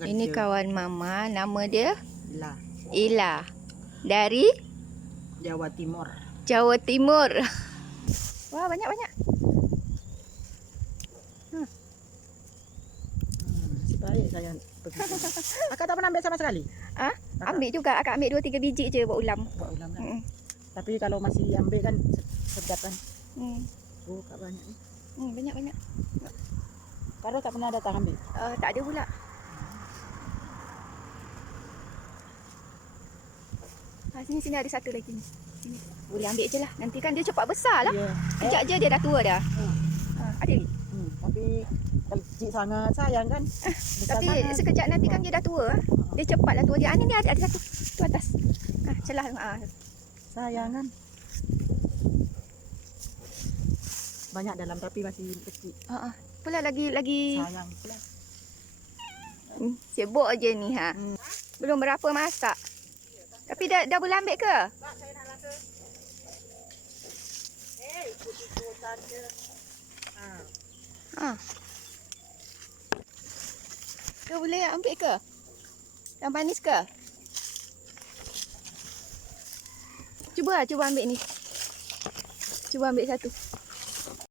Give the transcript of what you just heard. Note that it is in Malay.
Ini kawan mama, nama dia Ila, Ila. Dari Jawa Timur. Jawa Timur. Wah, banyak-banyak. Baik saya begitu. Akak tak pernah ambil sama sekali? Ah, ambil juga. Akak ambil 2-3 biji je buat ulam. Buat ulam kan? Tapi kalau masih ambil kan sedap kan? Oh, Kak banyak ni. Banyak-banyak. Karo tak pernah datang ambil? Tak ada pula. Sini ada satu lagi ni. Sini. Boleh ambil je lah. Nanti kan dia cepat besar lah. Yeah. Kejap je dia dah tua dah. Ada lagi. Tapi kecil sangat sayang kan? Tapi sangat. Sekejap nanti kan dia dah tua. Dia cepat lah tua dia. Ni ada satu. Tu atas. Celah. Sayang kan? Banyak dalam tapi masih kecil. Pula lagi sayang pula. Sibuk je ni ha. Belum berapa masak. Tapi dah boleh ambil ke? Tak, saya nak rasa. Ikut-ikutan je. Kau boleh ambil ke? Yang manis ke? Cuba ambil ni. Cuba ambil satu.